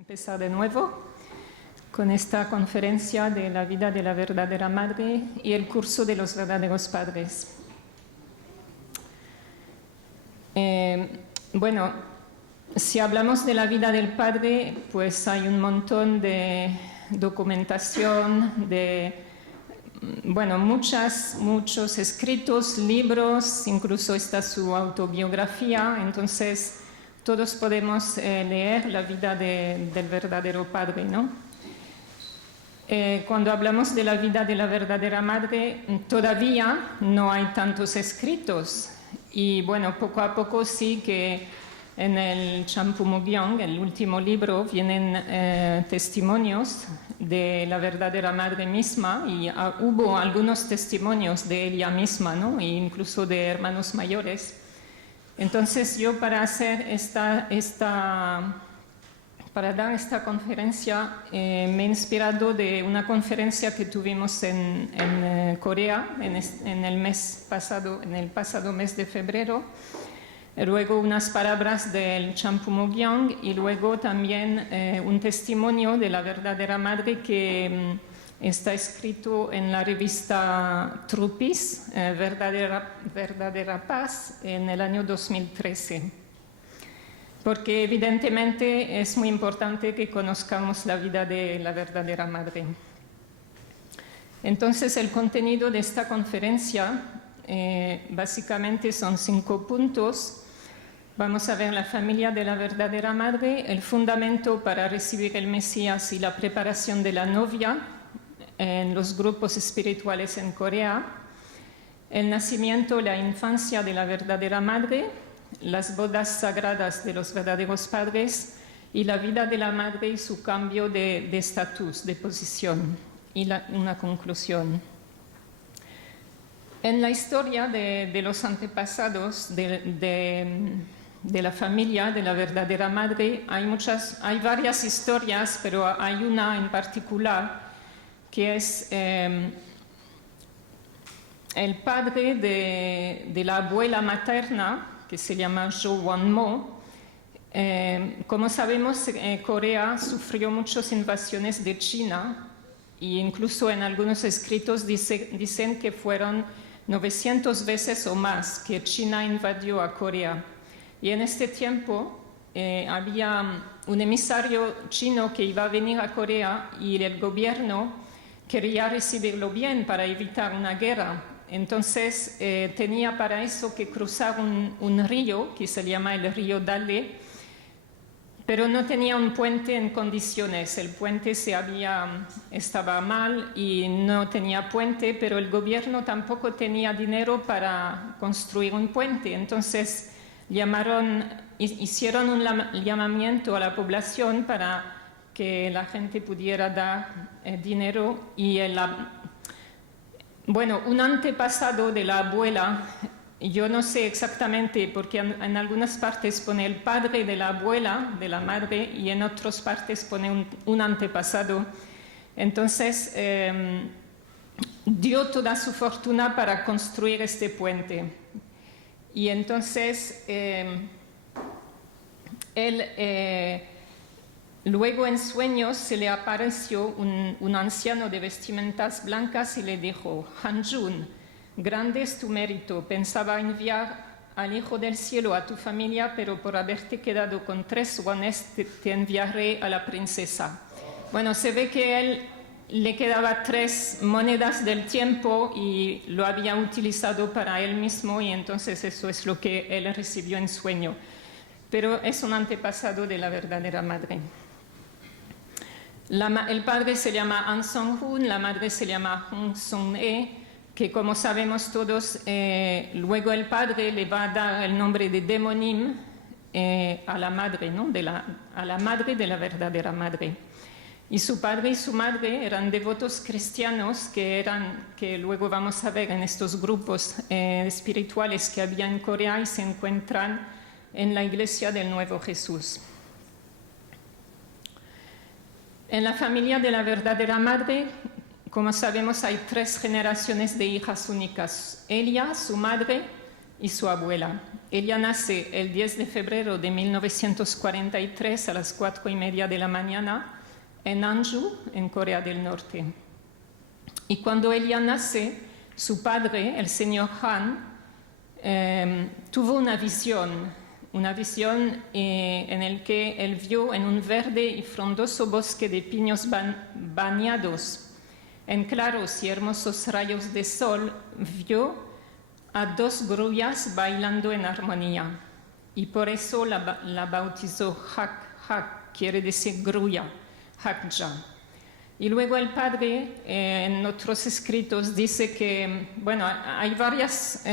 Empezar de nuevo con esta conferencia de la vida de la verdadera madre y el curso de los verdaderos padres. Bueno, si hablamos de la vida del padre, pues hay un montón de documentación, muchos escritos, libros, incluso está su autobiografía, entonces todos podemos leer la vida del verdadero padre, ¿no? Cuando hablamos de la vida de la verdadera madre, todavía no hay tantos escritos. Y bueno, poco a poco sí que en el Champumugyong, el último libro, vienen testimonios de la verdadera madre misma y hubo algunos testimonios de ella misma, ¿no? E incluso de hermanos mayores. Entonces yo para hacer para dar esta conferencia me he inspirado de una conferencia que tuvimos en Corea en el pasado mes de febrero. Luego unas palabras del Champumugyong y luego también un testimonio de la verdadera madre que está escrito en la revista Trupis, Verdadera Paz, en el año 2013. Porque evidentemente es muy importante que conozcamos la vida de la verdadera madre. Entonces el contenido de esta conferencia básicamente son 5 puntos. Vamos a ver la familia de la verdadera madre, el fundamento para recibir el Mesías y la preparación de la novia en los grupos espirituales en Corea, el nacimiento, la infancia de la verdadera madre, las bodas sagradas de los verdaderos padres y la vida de la madre y su cambio de estatus, de posición, y una conclusión. En la historia de los antepasados de la familia de la verdadera madre hay varias historias, pero hay una en particular que es el padre de la abuela materna, que se llama Jo Won-mo. Como sabemos, Corea sufrió muchas invasiones de China e incluso en algunos escritos dicen que fueron 900 veces o más que China invadió a Corea. Y en este tiempo había un emisario chino que iba a venir a Corea y el gobierno quería recibirlo bien para evitar una guerra. Entonces tenía para eso que cruzar un río que se llama el río Dale, pero no tenía un puente en condiciones. El puente estaba mal y no tenía puente, pero el gobierno tampoco tenía dinero para construir un puente. Entonces hicieron un llamamiento a la población para que la gente pudiera dar dinero y un antepasado de la abuela, yo no sé exactamente porque en algunas partes pone el padre de la abuela, de la madre, y en otras partes pone un antepasado. Entonces dio toda su fortuna para construir este puente. Y entonces él luego en sueños se le apareció un anciano de vestimentas blancas y le dijo: Hanjun, grande es tu mérito, pensaba enviar al Hijo del Cielo a tu familia, pero por haberte quedado con 3 wones te enviaré a la princesa. Bueno, se ve que él le quedaba 3 monedas del tiempo y lo había utilizado para él mismo y entonces eso es lo que él recibió en sueño. Pero es un antepasado de la verdadera madre. El padre se llama An Song-hun, la madre se llama Hong Song-e, que como sabemos todos, luego el padre le va a dar el nombre de Demonim a la madre, ¿no? A la madre de la verdadera madre. Y su padre y su madre eran devotos cristianos que luego vamos a ver en estos grupos espirituales que había en Corea y se encuentran en la iglesia del Nuevo Jesús. En la familia de la verdadera madre, como sabemos, hay 3 generaciones de hijas únicas: ella, su madre y su abuela. Ella nace el 10 de febrero de 1943 a las 4:30 de la mañana en Anju, en Corea del Norte. Y cuando ella nace, su padre, el señor Han, tuvo una visión en la que él vio en un verde y frondoso bosque de pinos bañados en claros y hermosos rayos de sol, vio a 2 grullas bailando en armonía. Y por eso la bautizó Hak, quiere decir grulla, Hakja. Y luego el padre, en otros escritos, dice que, bueno, hay varias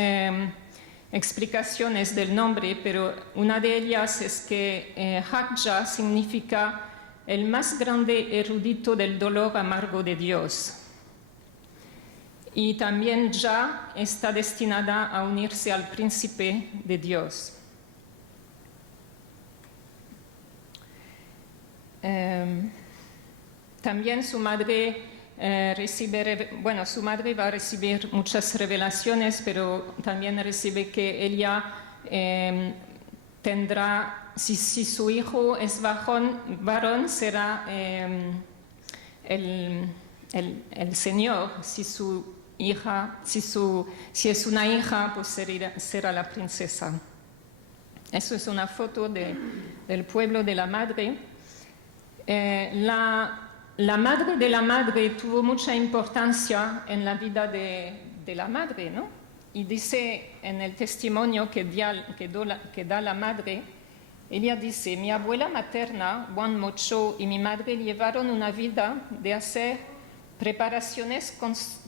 explicaciones del nombre, pero una de ellas es que Hakja significa el más grande erudito del dolor amargo de Dios. Y también Ya está destinada a unirse al príncipe de Dios. También su madre su madre va a recibir muchas revelaciones, pero también recibe que ella tendrá, si su hijo es varón, será el Señor, si es una hija, pues será la princesa. Eso es una foto del pueblo de la madre. La madre de la madre tuvo mucha importancia en la vida de la madre, ¿no? Y dice en el testimonio que da la madre, ella dice: mi abuela materna, Wan Mo-cho, y mi madre llevaron una vida de hacer preparaciones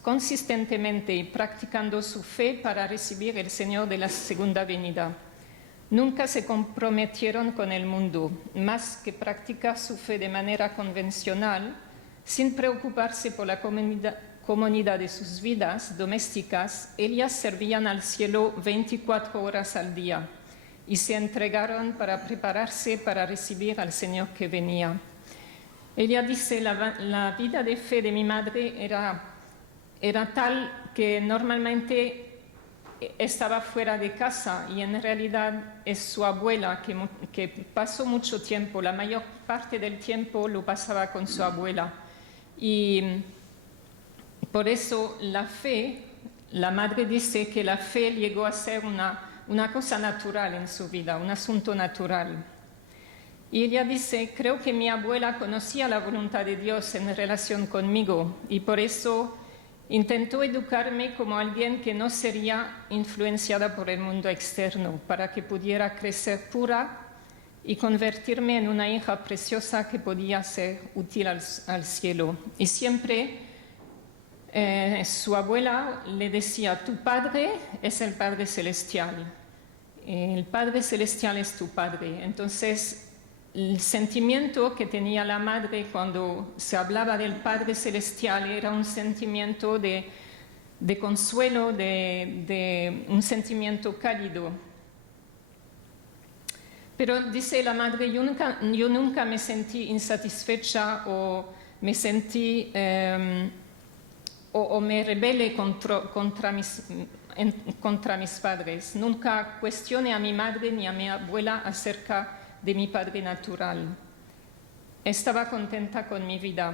consistentemente y practicando su fe para recibir el Señor de la segunda venida. Nunca se comprometieron con el mundo, más que practicar su fe de manera convencional, sin preocuparse por la comunidad de sus vidas domésticas. Ellas servían al cielo 24 horas al día y se entregaron para prepararse para recibir al Señor que venía. Ella dice: la vida de fe de mi madre era tal que normalmente estaba fuera de casa, y en realidad es su abuela que pasó mucho tiempo, la mayor parte del tiempo lo pasaba con su abuela. Y por eso la madre dice que la fe llegó a ser una cosa natural en su vida, un asunto natural. Y ella dice: creo que mi abuela conocía la voluntad de Dios en relación conmigo, y por eso intentó educarme como alguien que no sería influenciada por el mundo externo, para que pudiera crecer pura y convertirme en una hija preciosa que podía ser útil al cielo. Y siempre su abuela le decía: tu padre es el Padre Celestial, el Padre Celestial es tu padre. Entonces, el sentimiento que tenía la madre cuando se hablaba del Padre Celestial era un sentimiento de consuelo, de un sentimiento cálido. Pero dice la madre: yo nunca me sentí insatisfecha o me sentí o me rebelé contra mis padres. Nunca cuestioné a mi madre ni a mi abuela acerca de mi padre natural. Estaba contenta con mi vida.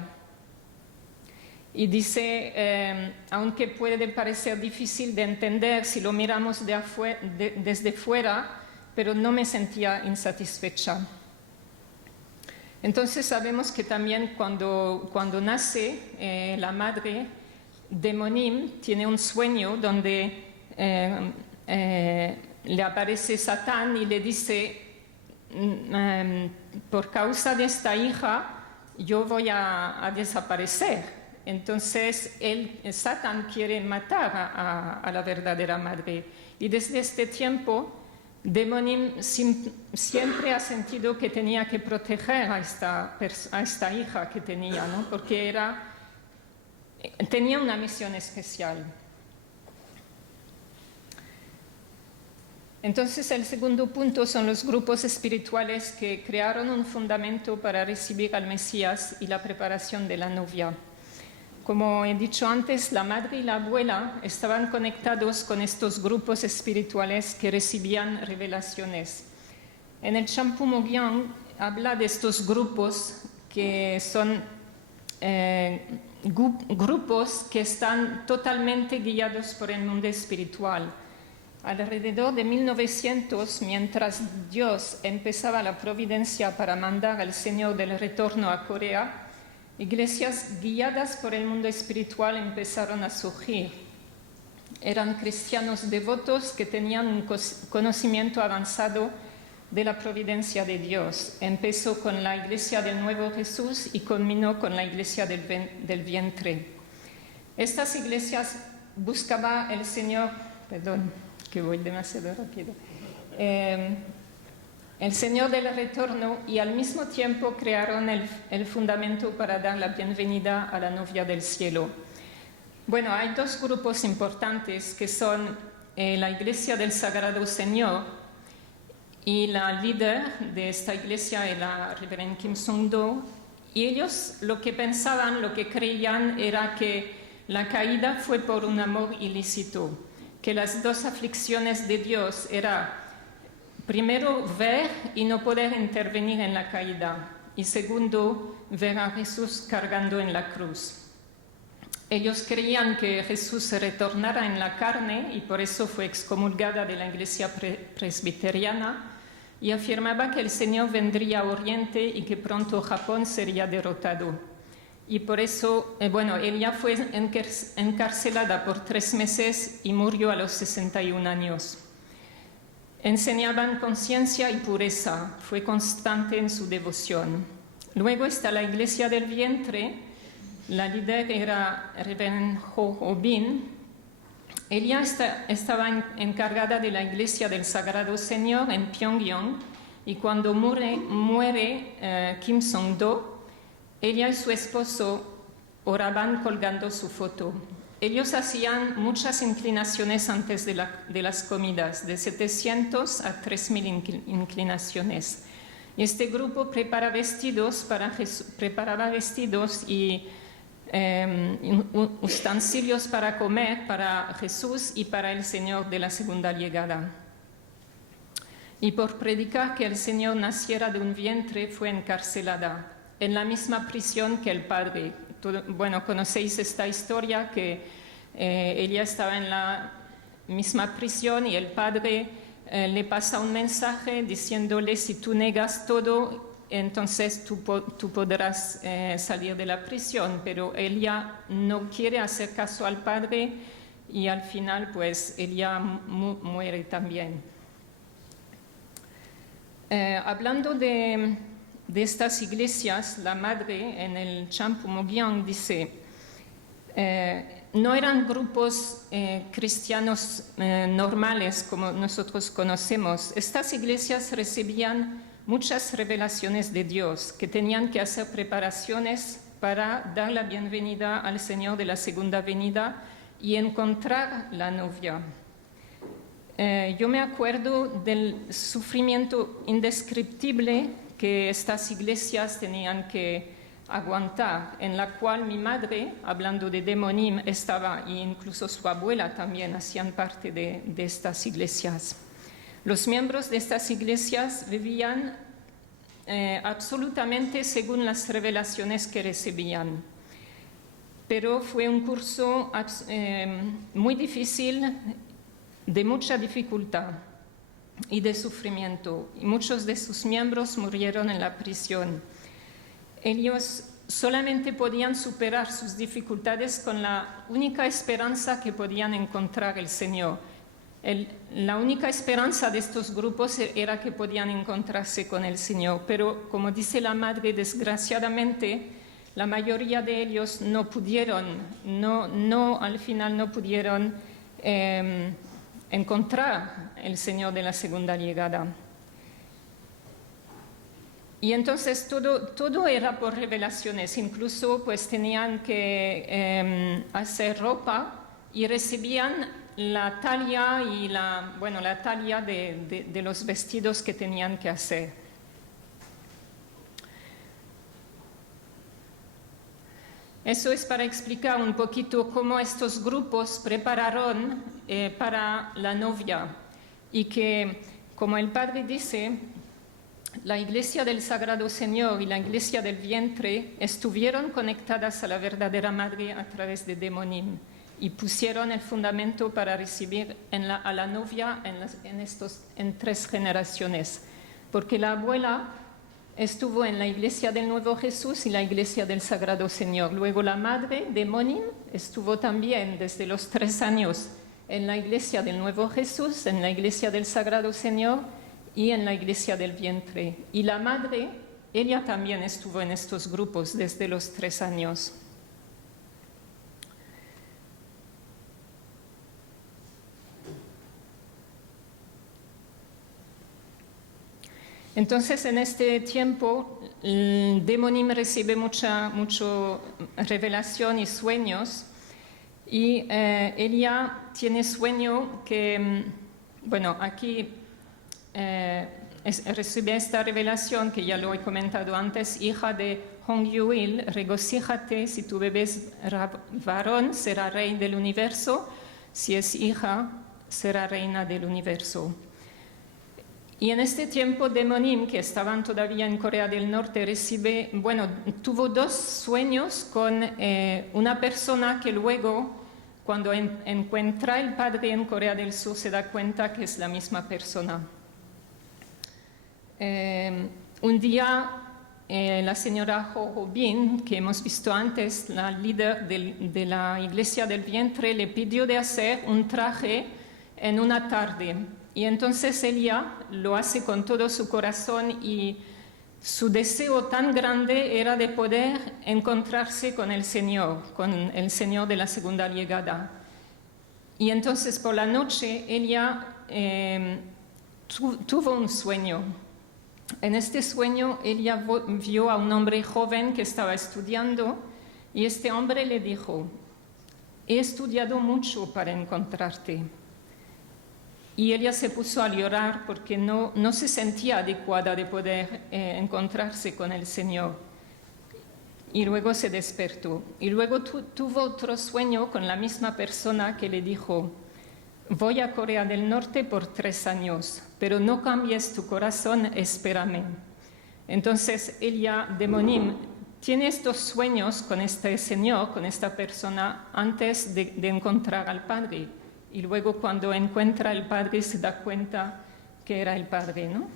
Y dice, aunque puede parecer difícil de entender si lo miramos desde fuera, pero no me sentía insatisfecha. Entonces sabemos que también cuando nace la madre, Demonim tiene un sueño donde le aparece Satán y le dice: por causa de esta hija yo voy a desaparecer. Entonces Satán quiere matar a la verdadera madre, y desde este tiempo Demonim siempre ha sentido que tenía que proteger a esta hija que tenía, ¿no? Porque tenía una misión especial. Entonces, el segundo punto son los grupos espirituales que crearon un fundamento para recibir al Mesías y la preparación de la novia. como he dicho antes, la madre y la abuela estaban conectados con estos grupos espirituales que recibían revelaciones. En el Champu Mogyang habla de estos grupos que son grupos que están totalmente guiados por el mundo espiritual. Alrededor de 1900, mientras Dios empezaba la providencia para mandar al Señor del Retorno a Corea, iglesias guiadas por el mundo espiritual empezaron a surgir. Eran cristianos devotos que tenían un conocimiento avanzado de la providencia de Dios. Empezó con la Iglesia del Nuevo Jesús y culminó con la Iglesia del Vientre. Estas iglesias buscaba el Señor, perdón, que voy demasiado rápido, el Señor del Retorno, y al mismo tiempo crearon el fundamento para dar la bienvenida a la novia del cielo. Bueno, hay dos grupos importantes que son la Iglesia del Sagrado Señor, y la líder de esta iglesia es la reverenda Kim Sung-do, y ellos lo que pensaban, lo que creían era que la caída fue por un amor ilícito, que las dos aflicciones de Dios era primero ver y no poder intervenir en la caída, y segundo, ver a Jesús cargando en la cruz. Ellos creían que Jesús se retornara en la carne y por eso fue excomulgada de la iglesia presbiteriana, y afirmaba que el Señor vendría a Oriente y que pronto Japón sería derrotado. Y por eso, ella fue encarcelada por 3 meses y murió a los 61 años. Enseñaban conciencia y pureza, fue constante en su devoción. Luego está la Iglesia del Vientre, la líder era Reverend Ho Ho Bin. Ella estaba encargada de la Iglesia del Sagrado Señor en Pyongyang, y cuando muere Kim Sung-do, ella y su esposo oraban colgando su foto. Ellos hacían muchas inclinaciones antes de las comidas, de 700 a 3000 inclinaciones. Y este grupo preparaba vestidos y utensilios para comer para Jesús y para el Señor de la segunda llegada. Y por predicar que el Señor naciera de un vientre fue encarcelada en la misma prisión que el Padre. Conocéis esta historia que ella estaba en la misma prisión y el Padre le pasa un mensaje diciéndole: si tú negas todo, entonces tú podrás salir de la prisión, pero ella no quiere hacer caso al Padre y al final pues ella muere también. Hablando de estas iglesias, la madre en el Champu Mogyang dice, no eran grupos cristianos normales como nosotros conocemos. Estas iglesias recibían muchas revelaciones de Dios, que tenían que hacer preparaciones para dar la bienvenida al Señor de la segunda venida y encontrar la novia. Yo me acuerdo del sufrimiento indescriptible que estas iglesias tenían que aguantar, en la cual mi madre, hablando de Demonim, estaba, e incluso su abuela también hacían parte de estas iglesias. Los miembros de estas iglesias vivían absolutamente según las revelaciones que recibían. Pero fue un curso muy difícil, de mucha dificultad y de sufrimiento. Y muchos de sus miembros murieron en la prisión. Ellos solamente podían superar sus dificultades con la única esperanza que podían encontrar el Señor. La única esperanza de estos grupos era que podían encontrarse con el Señor, pero como dice la madre, desgraciadamente la mayoría de ellos no pudieron, al final no pudieron encontrar el Señor de la segunda llegada. Y entonces todo era por revelaciones, incluso pues tenían que hacer ropa y recibían la talla y la talla de los vestidos que tenían que hacer. Eso es para explicar un poquito cómo estos grupos prepararon para la novia y que, como el padre dice, la Iglesia del Sagrado Señor y la Iglesia del Vientre estuvieron conectadas a la verdadera Madre a través de Demonim y pusieron el fundamento para recibir a la novia en 3 generaciones, porque la abuela estuvo en la Iglesia del Nuevo Jesús y la Iglesia del Sagrado Señor. Luego la madre, Demonim, estuvo también desde los 3 años en la Iglesia del Nuevo Jesús, en la Iglesia del Sagrado Señor y en la Iglesia del Vientre. Y la madre, ella también estuvo en estos grupos desde los 3 años. Entonces, en este tiempo, Demonim recibe mucha revelación y sueños, y ella tiene sueño que, bueno, aquí recibe esta revelación que ya lo he comentado antes: hija de Hong Yuil, regocíjate, si tu bebé es varón, será rey del universo, si es hija, será reina del universo. Y en este tiempo, Demonim, que estaban todavía en Corea del Norte, tuvo 2 sueños con una persona que luego, cuando encuentra el padre en Corea del Sur, se da cuenta que es la misma persona. Un día, la señora Ho Bin, que hemos visto antes, la líder de la Iglesia del Vientre, le pidió de hacer un traje en una tarde. Y entonces ella lo hace con todo su corazón, y su deseo tan grande era de poder encontrarse con el Señor de la segunda llegada. Y entonces por la noche ella tuvo un sueño. En este sueño ella vio a un hombre joven que estaba estudiando, y este hombre le dijo: he estudiado mucho para encontrarte. Y ella se puso a llorar porque no se sentía adecuada de poder encontrarse con el Señor. Y luego se despertó. Y luego tuvo otro sueño con la misma persona que le dijo: voy a Corea del Norte por 3 años, pero no cambies tu corazón, espérame. Entonces ella, Demonim, tiene estos sueños con este Señor, con esta persona, antes de encontrar al Padre. Y luego, cuando encuentra al Padre, se da cuenta que era el Padre, ¿no?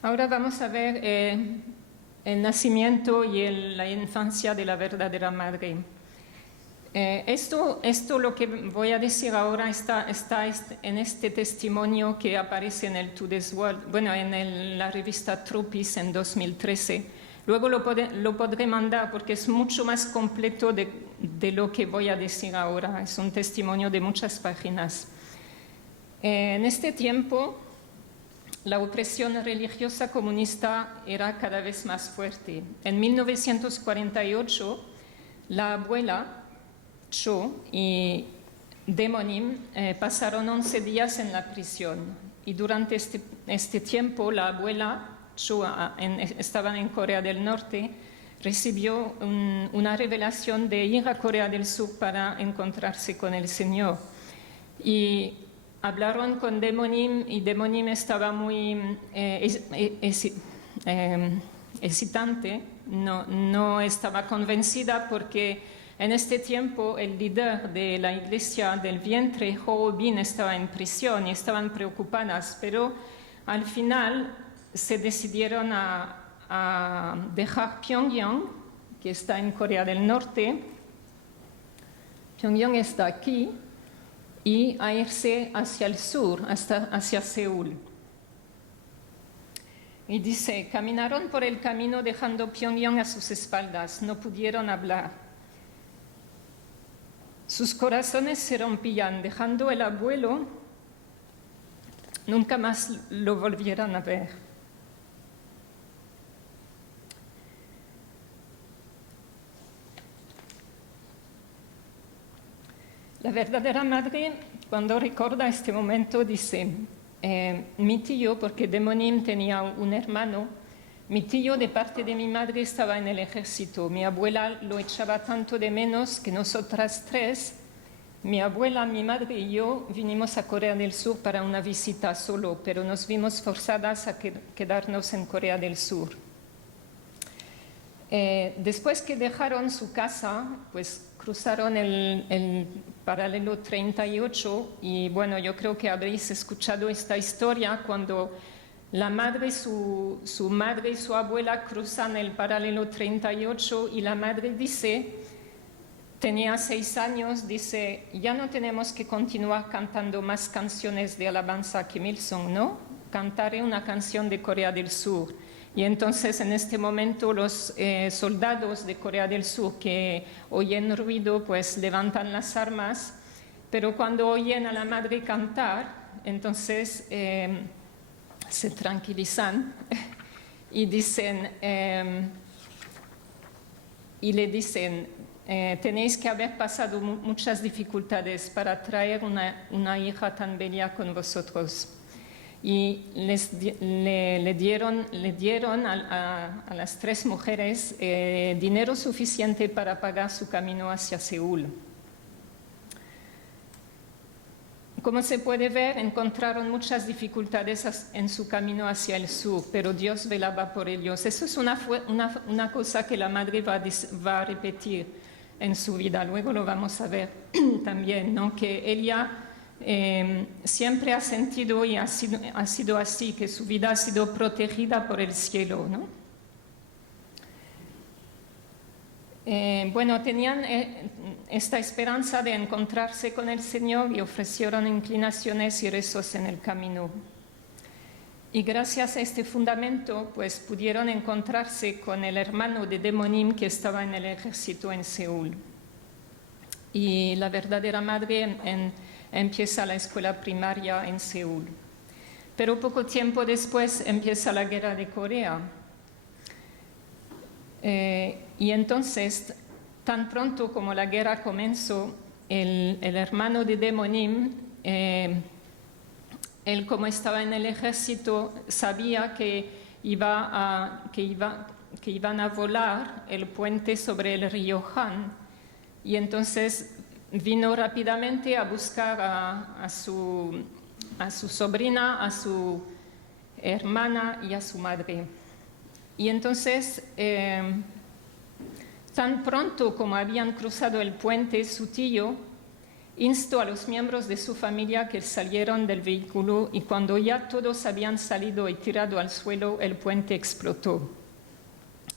Ahora vamos a ver el nacimiento y la infancia de la verdadera Madre. Esto lo que voy a decir ahora está en este testimonio que aparece en el Today's World, en la revista Tropis en 2013. Luego lo podré mandar porque es mucho más completo de lo que voy a decir ahora. Es un testimonio de muchas páginas. En este tiempo, la opresión religiosa comunista era cada vez más fuerte. En 1948, la abuela Cho y Demonim pasaron 11 días en la prisión, y durante este tiempo la abuela Cho estaba en Corea del Norte, recibió una revelación de ir a Corea del Sur para encontrarse con el Señor. Y hablaron con Demonim, y Demonim estaba muy hesitante, no estaba convencida, porque en este tiempo el líder de la Iglesia del Vientre, Ho Bin, estaba en prisión y estaban preocupadas, pero al final se decidieron a dejar Pyongyang, que está en Corea del Norte. Pyongyang está aquí, y a irse hacia el sur, hacia Seúl. Y dice: caminaron por el camino dejando Pyongyang a sus espaldas, no pudieron hablar. Sus corazones se rompían, dejando el abuelo, nunca más lo volvieran a ver. La verdadera madre, cuando recuerda este momento, dice: Mi tío, porque Demonim tenía un hermano, mi tío de parte de mi madre estaba en el ejército. Mi abuela lo echaba tanto de menos que nosotras tres, mi abuela, mi madre y yo, vinimos a Corea del Sur para una visita solo, pero nos vimos forzadas a quedarnos en Corea del Sur. Después que dejaron su casa, pues cruzaron el paralelo 38 y bueno, yo creo que habréis escuchado esta historia cuando la madre, su madre y su abuela cruzan el paralelo 38 y la madre dice, tenía 6 años, dice, ya no tenemos que continuar cantando más canciones de alabanza a Kim Il-sung, ¿no? Cantaré una canción de Corea del Sur. Y entonces en este momento los soldados de Corea del Sur que oyen ruido pues levantan las armas, pero cuando oyen a la madre cantar, entonces se tranquilizan y dicen y le dicen tenéis que haber pasado muchas dificultades para traer una hija tan bella con vosotros. Y le dieron a las 3 mujeres dinero suficiente para pagar su camino hacia Seúl. Como se puede ver, encontraron muchas dificultades en su camino hacia el sur, pero Dios velaba por ellos. Eso es una cosa que la madre va a repetir en su vida, luego lo vamos a ver también, ¿no? Que ella siempre ha sentido y ha sido así, que su vida ha sido protegida por el cielo, ¿no? Bueno, tenían esta esperanza de encontrarse con el Señor y ofrecieron inclinaciones y rezos en el camino. Y gracias a este fundamento, pues pudieron encontrarse con el hermano de Demonim que estaba en el ejército en Seúl. Y la verdadera madre empieza la escuela primaria en Seúl. Pero poco tiempo después empieza la guerra de Corea. Y entonces, tan pronto como la guerra comenzó, el hermano de Demonim, él como estaba en el ejército, sabía que iban a volar el puente sobre el río Han. Y entonces vino rápidamente a buscar a su sobrina, a su hermana y a su madre. Y entonces, tan pronto como habían cruzado el puente, su tío instó a los miembros de su familia que salieron del vehículo y cuando ya todos habían salido y tirado al suelo, el puente explotó.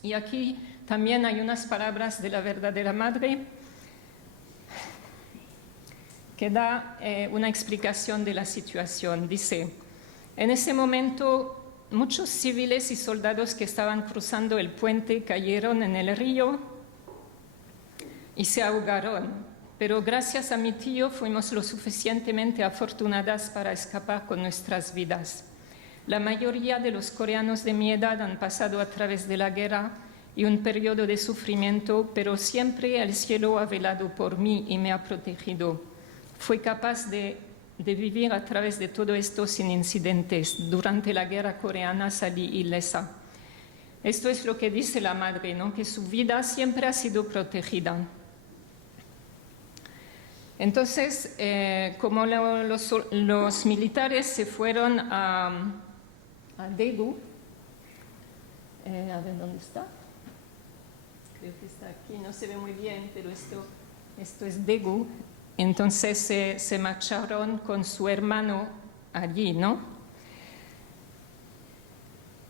Y aquí también hay unas palabras de la verdadera madre que da una explicación de la situación. Dice, en ese momento muchos civiles y soldados que estaban cruzando el puente cayeron en el río y se ahogaron, pero gracias a mi tío fuimos lo suficientemente afortunadas para escapar con nuestras vidas. La mayoría de los coreanos de mi edad han pasado a través de la guerra y un periodo de sufrimiento, pero siempre el cielo ha velado por mí y me ha protegido. Fui capaz de vivir a través de todo esto sin incidentes. Durante la guerra coreana salí ilesa. Esto es lo que dice la madre, ¿no? Que su vida siempre ha sido protegida. Entonces, como los militares se fueron a Daegu, a ver dónde está. Creo que está aquí, no se ve muy bien, pero esto es Daegu. Entonces se marcharon con su hermano allí, ¿no?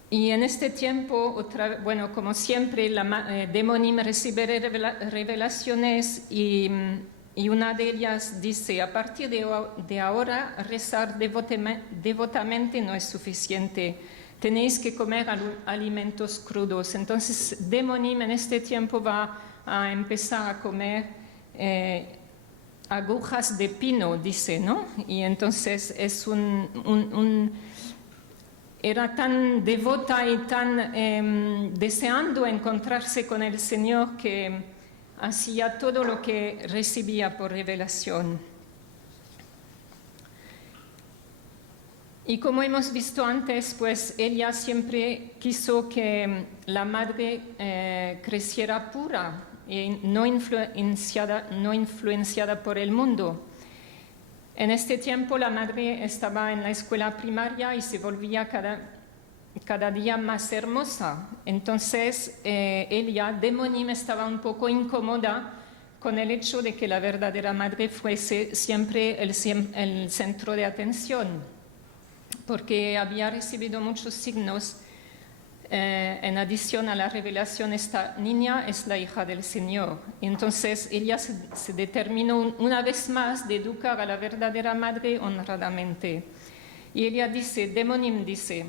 Y en este tiempo, bueno, como siempre, Demonim recibe revelaciones y una de ellas dice, a partir de ahora, rezar devotamente no es suficiente. Tenéis que comer alimentos crudos. Entonces, Demonim en este tiempo va a empezar a comer agujas de pino, dice, ¿no? Y entonces es era tan devota y tan deseando encontrarse con el Señor que hacía todo lo que recibía por revelación. Y como hemos visto antes, pues ella siempre quiso que la madre creciera pura y no influenciada por el mundo. En este tiempo la madre estaba en la escuela primaria y se volvía cada día más hermosa. Entonces ella, Demonim, estaba un poco incómoda con el hecho de que la verdadera madre fuese siempre el centro de atención, porque había recibido muchos signos. En adición a la revelación, esta niña es la hija del Señor. Entonces ella se determinó una vez más de educar a la verdadera madre honradamente. Y ella dice, Demonim dice,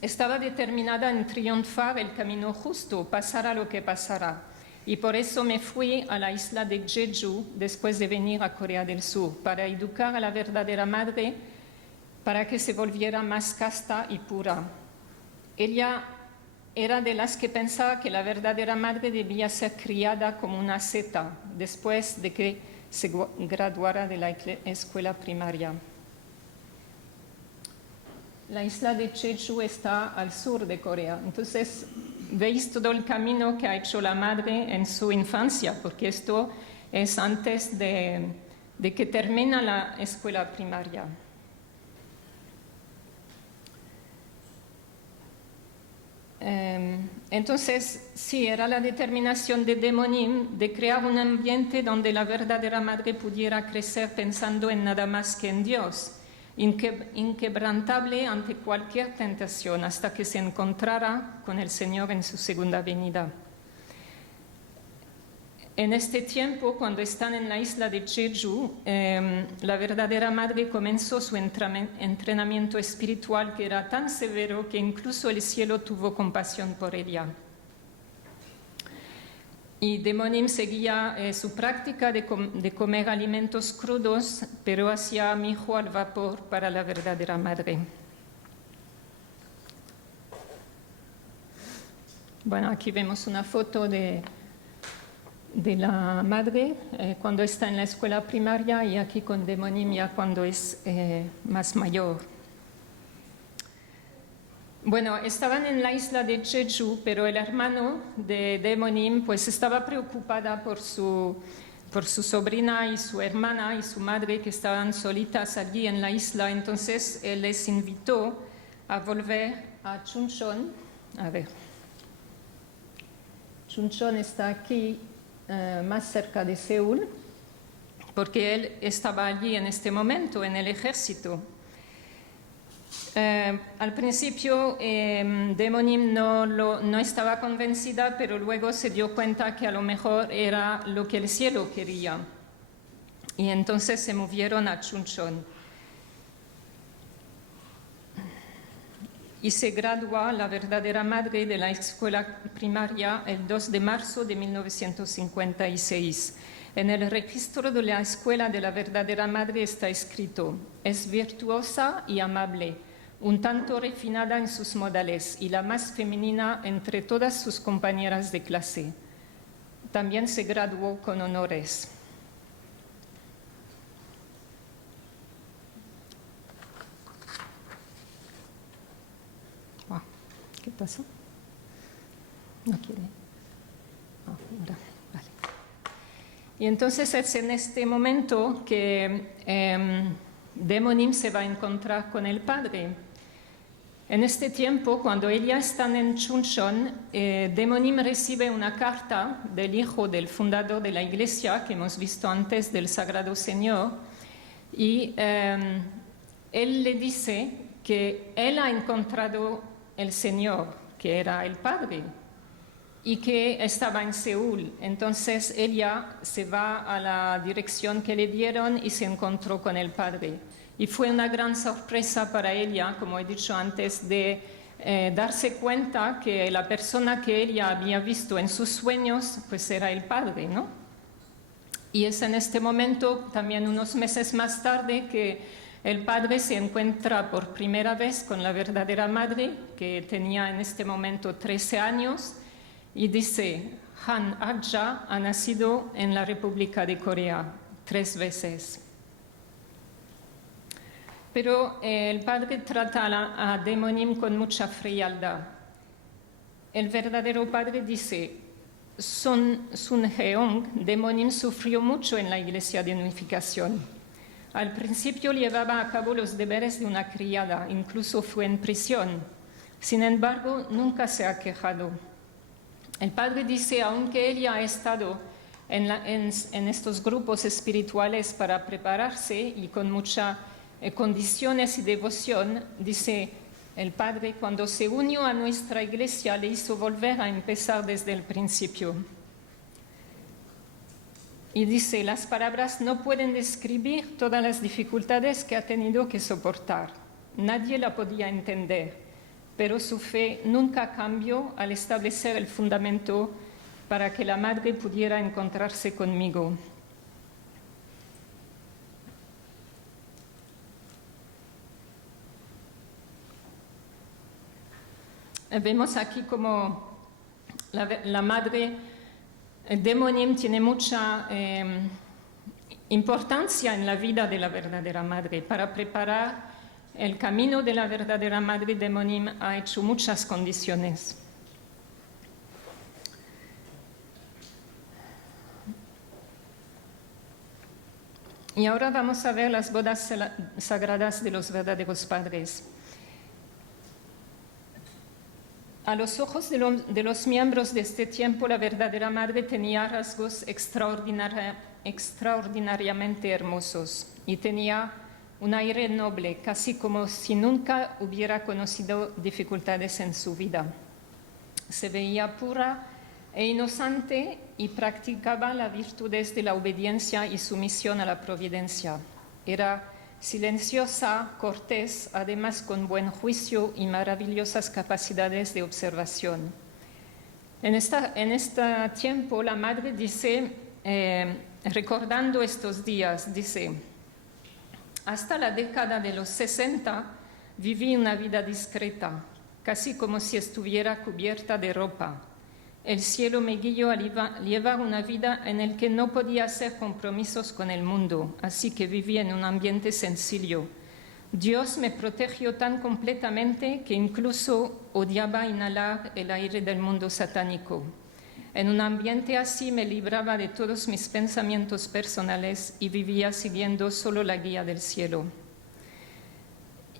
estaba determinada en triunfar el camino justo, pasara lo que pasara. Y por eso me fui a la isla de Jeju después de venir a Corea del Sur, para educar a la verdadera madre, para que se volviera más casta y pura. Ella era de las que pensaba que la verdadera madre debía ser criada como una seta después de que se graduara de la escuela primaria. La isla de Jeju está al sur de Corea. Entonces, veis todo el camino que ha hecho la madre en su infancia, porque esto es antes de que termina la escuela primaria. Entonces, sí, era la determinación de Demonim de crear un ambiente donde la verdadera madre pudiera crecer pensando en nada más que en Dios, inquebrantable ante cualquier tentación hasta que se encontrara con el Señor en su segunda venida. En este tiempo, cuando están en la isla de Jeju, la verdadera madre comenzó su entrenamiento espiritual, que era tan severo que incluso el cielo tuvo compasión por ella. Y Demonim seguía su práctica de comer alimentos crudos, pero hacía mijo al vapor para la verdadera madre. Bueno, aquí vemos una foto de la madre cuando está en la escuela primaria, y aquí con Demonim ya cuando es más mayor. Bueno, estaban en la isla de Jeju, pero el hermano de Demonim pues estaba preocupada por su sobrina y su hermana y su madre, que estaban solitas allí en la isla. Entonces él les invitó a volver a Chuncheon. A ver, Chuncheon está aquí, más cerca de Seúl, porque él estaba allí en este momento en el ejército. Al principio Demonim no estaba convencida, pero luego se dio cuenta que a lo mejor era lo que el cielo quería. Y entonces se movieron a Chuncheon. Y se graduó la verdadera madre de la escuela primaria el 2 de marzo de 1956. En el registro de la escuela de la verdadera madre está escrito: es virtuosa y amable, un tanto refinada en sus modales y la más femenina entre todas sus compañeras de clase. También se graduó con honores. ¿Qué pasó? No quiere. Ahora, vale. Y entonces es en este momento que Demonim se va a encontrar con el padre. En este tiempo, cuando ellas están en Chuncheon, Demonim recibe una carta del hijo del fundador de la iglesia, que hemos visto antes, del Sagrado Señor, y él le dice que él ha encontrado el Señor, que era el Padre, y que estaba en Seúl. Entonces ella se va a la dirección que le dieron y se encontró con el Padre. Y fue una gran sorpresa para ella, como he dicho antes, de darse cuenta que la persona que ella había visto en sus sueños, pues era el Padre, ¿no? Y es en este momento, también unos meses más tarde, que el padre se encuentra por primera vez con la verdadera madre, que tenía en este momento 13 años, y dice: Han Akja ha nacido en la República de Corea 3 veces. pero el padre trata a Demonim con mucha frialdad. El verdadero padre dice: Sun Heong, Demonim sufrió mucho en la Iglesia de Unificación. Al principio llevaba a cabo los deberes de una criada, incluso fue en prisión. Sin embargo, nunca se ha quejado. El padre dice: aunque ella ha estado en estos grupos espirituales para prepararse y con muchas condiciones y devoción, dice el padre, cuando se unió a nuestra iglesia le hizo volver a empezar desde el principio. Y dice: las palabras no pueden describir todas las dificultades que ha tenido que soportar. Nadie la podía entender, pero su fe nunca cambió al establecer el fundamento para que la madre pudiera encontrarse conmigo. Vemos aquí como la madre Demonim tiene mucha importancia en la vida de la verdadera madre. Para preparar el camino de la verdadera madre, Demonim ha hecho muchas condiciones. Y ahora vamos a ver las bodas sagradas de los verdaderos padres. A los ojos de los miembros de este tiempo, la verdadera madre tenía rasgos extraordinariamente hermosos y tenía un aire noble, casi como si nunca hubiera conocido dificultades en su vida. Se veía pura e inocente y practicaba las virtudes de la obediencia y sumisión a la providencia. Era silenciosa, cortés, además con buen juicio y maravillosas capacidades de observación. En este tiempo la madre dice, recordando estos días, dice: hasta la década de los 60 viví una vida discreta, casi como si estuviera cubierta de ropa. El cielo me guió a llevar una vida en la que no podía hacer compromisos con el mundo, así que viví en un ambiente sencillo. Dios me protegió tan completamente que incluso odiaba inhalar el aire del mundo satánico. En un ambiente así me libraba de todos mis pensamientos personales y vivía siguiendo solo la guía del cielo.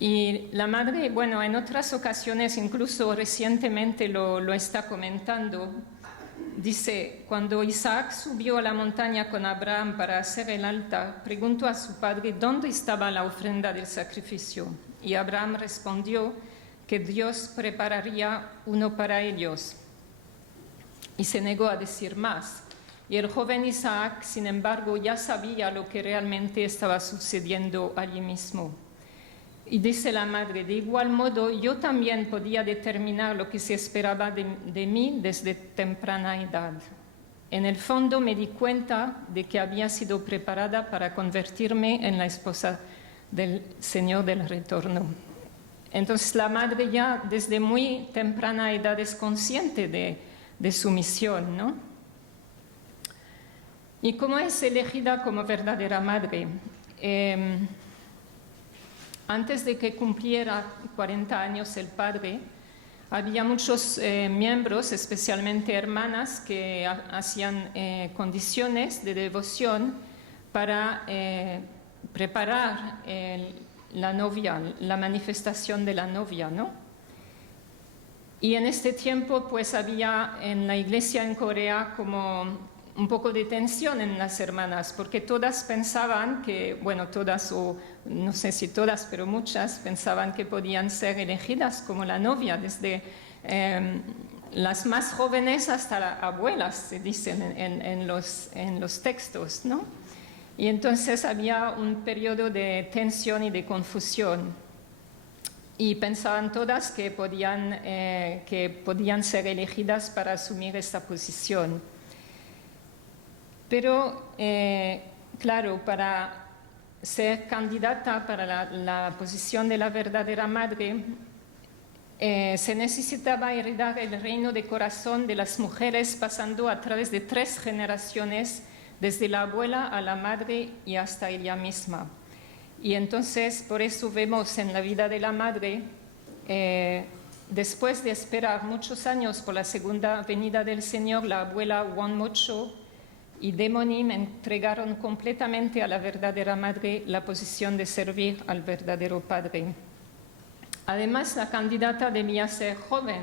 Y la madre, bueno, en otras ocasiones, incluso recientemente lo está comentando, dice: cuando Isaac subió a la montaña con Abraham para hacer el altar, preguntó a su padre dónde estaba la ofrenda del sacrificio. Y Abraham respondió que Dios prepararía uno para ellos. Y se negó a decir más. Y el joven Isaac, sin embargo, ya sabía lo que realmente estaba sucediendo allí mismo. Y dice la madre: de igual modo, yo también podía determinar lo que se esperaba de mí desde temprana edad. En el fondo me di cuenta de que había sido preparada para convertirme en la esposa del Señor del retorno. Entonces la madre ya desde muy temprana edad es consciente de su misión, ¿no? ¿Y cómo es elegida como verdadera madre? Antes de que cumpliera 40 años el padre, había muchos miembros, especialmente hermanas, que hacían condiciones de devoción para preparar la novia, la manifestación de la novia, ¿no? Y en este tiempo, pues había en la iglesia en Corea como un poco de tensión en las hermanas, porque todas pensaban que, bueno, todas, o no sé si todas, pero muchas pensaban que podían ser elegidas como la novia, desde las más jóvenes hasta las abuelas, se dicen en los textos, ¿no? Y entonces había un periodo de tensión y de confusión. Y pensaban todas que podían ser elegidas para asumir esta posición. Pero, claro, para ser candidata para la posición de la verdadera madre, se necesitaba heredar el reino de corazón de las mujeres pasando a través de 3 generaciones, desde la abuela a la madre y hasta ella misma. Y entonces, por eso vemos en la vida de la madre, después de esperar muchos años por la segunda venida del Señor, la abuela Wonmo Cho y Demonim entregaron completamente a la verdadera madre la posición de servir al verdadero padre. Además, la candidata debía ser joven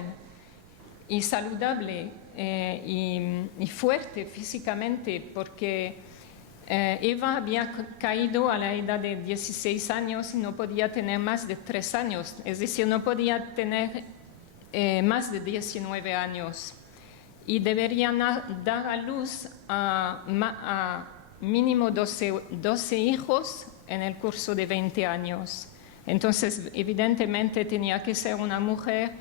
y saludable y fuerte físicamente, porque Eva había caído a la edad de 16 años y no podía tener más de 3 años, es decir, no podía tener más de 19 años. Y deberían dar a luz a mínimo 12 hijos en el curso de 20 años. Entonces, evidentemente, tenía que ser una mujer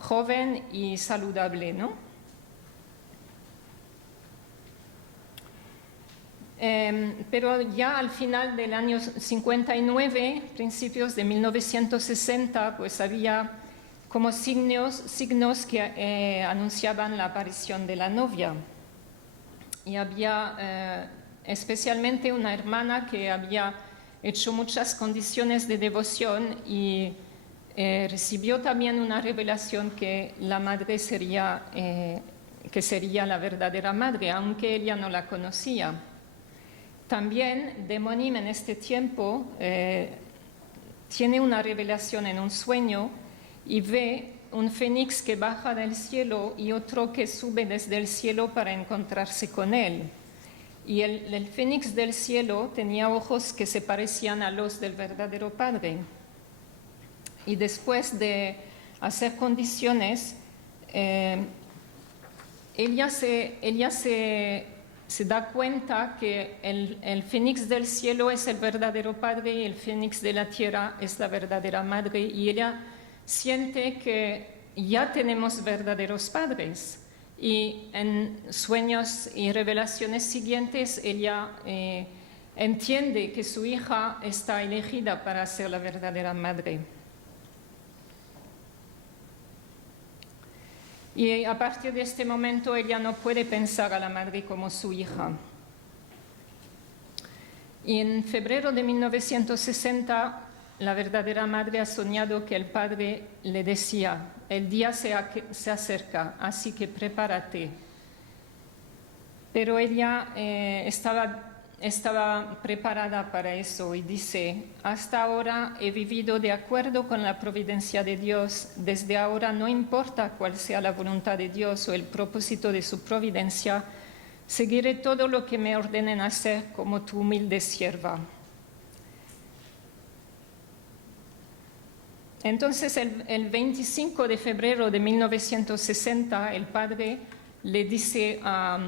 joven y saludable, ¿no? Pero ya al final del año 59, principios de 1960, pues había como signos que anunciaban la aparición de la novia. Y había especialmente una hermana que había hecho muchas condiciones de devoción y recibió también una revelación que la madre sería la verdadera madre, aunque ella no la conocía. También Demonim en este tiempo tiene una revelación en un sueño y ve un fénix que baja del cielo y otro que sube desde el cielo para encontrarse con él. Y el fénix del cielo tenía ojos que se parecían a los del verdadero padre. Y después de hacer condiciones, ella se da cuenta que el fénix del cielo es el verdadero padre y el fénix de la tierra es la verdadera madre, y ella siente que ya tenemos verdaderos padres. Y en sueños y revelaciones siguientes ella entiende que su hija está elegida para ser la verdadera madre. Y a partir de este momento ella no puede pensar a la madre como su hija. Y en febrero de 1960, la verdadera madre ha soñado que el padre le decía: el día se acerca, así que prepárate. Pero ella estaba preparada para eso y dice: hasta ahora he vivido de acuerdo con la providencia de Dios. Desde ahora no importa cuál sea la voluntad de Dios o el propósito de su providencia, seguiré todo lo que me ordenen hacer como tu humilde sierva. Entonces, el 25 de febrero de 1960, el padre le dice a